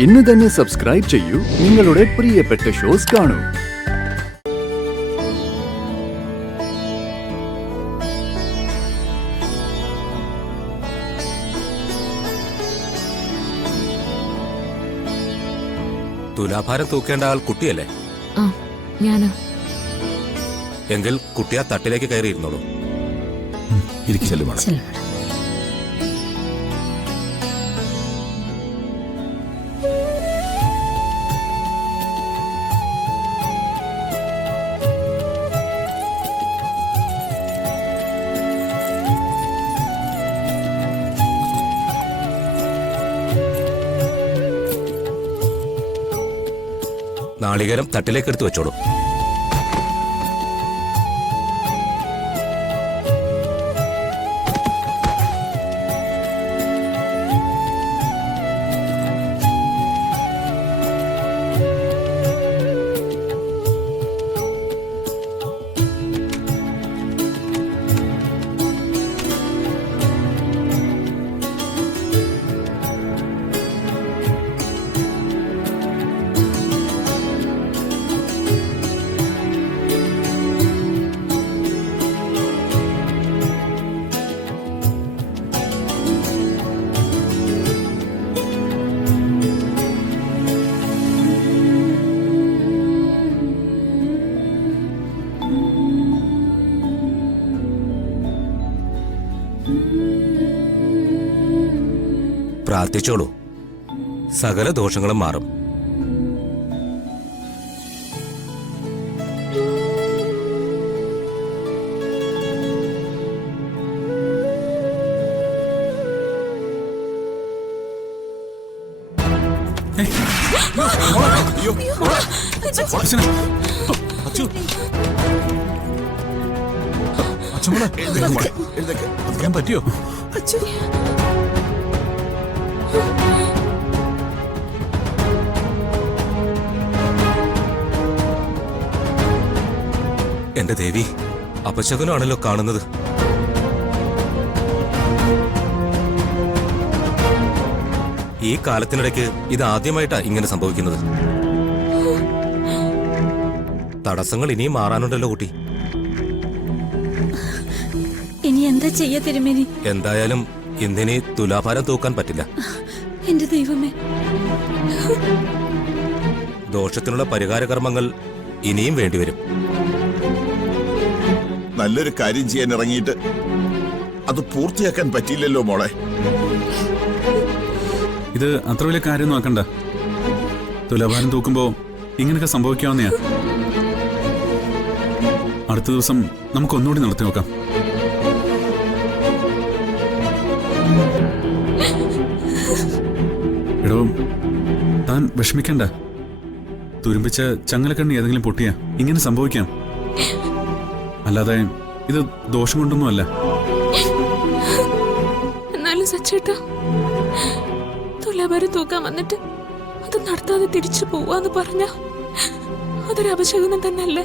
ഇന്ന് തന്നെ സബ്സ്ക്രൈബ് ചെയ്യൂ, നിങ്ങളുടെ പ്രിയപ്പെട്ട ഷോസ് കാണൂ. തുലാഭാരം തൂക്കേണ്ട ആൾ കുട്ടിയല്ലേ? ഞാനോ? എങ്കിൽ കുട്ടി ആ തട്ടിലേക്ക് കയറിയിരുന്നോളൂ. നാളികേരം തട്ടിലേക്ക് എടുത്തു വെച്ചോളൂ. പ്രാർത്ഥിച്ചോളൂ, സകല ദോഷങ്ങളും മാറും. പറ്റിയോ? എന്റെ ദേവി, അപശകുനമാണല്ലോ കാണുന്നത്. ഈ കാലത്തിനിടയ്ക്ക് ഇത് ആദ്യമായിട്ടാ ഇങ്ങനെ സംഭവിക്കുന്നത്. തടസ്സങ്ങൾ ഇനിയും മാറാനുണ്ടല്ലോ കുട്ടി. ഇനി എന്താ ചെയ്യാ തിരുമേനി? എന്തായാലും ഇന്നിനി തുലാഭാരം തൂക്കാൻ പറ്റില്ല. എന്റെ ദൈവമേ, ദോഷത്തിനുള്ള പരിഹാര കർമ്മങ്ങൾ ഇനിയും വേണ്ടിവരും. നല്ലൊരു കാര്യം ചെയ്യാൻ ഇറങ്ങിയിട്ട് അത് പൂർത്തിയാക്കാൻ പറ്റിയില്ലല്ലോ മോളെ. ഇത് അത്ര വലിയ കാര്യം നോക്കണ്ട. തുലാഭാരം തൂക്കുമ്പോ ഇങ്ങനെയൊക്കെ സംഭവിക്കാവുന്നയാ. അടുത്ത ദിവസം നമുക്ക് ഒന്നുകൂടി നടത്തി നോക്കാം. എടോ, താൻ വിഷമിക്കണ്ട. തുരുമ്പിച്ച ചങ്ങലക്കണ്ണി ഏതെങ്കിലും പൊട്ടിയാ ഇങ്ങനെ സംഭവിക്കാം. അല്ലാതെ ഇത് ദോഷം കൊണ്ടൊന്നുമല്ല. എന്നാലും സച്ചേട്ടാ, തുലാഭാരം തൂക്കാൻ വന്നിട്ട് അത് നടത്താതെ തിരിച്ചു പോവാന്ന് പറഞ്ഞ അതൊരു അപശകുനം തന്നെയല്ലേ?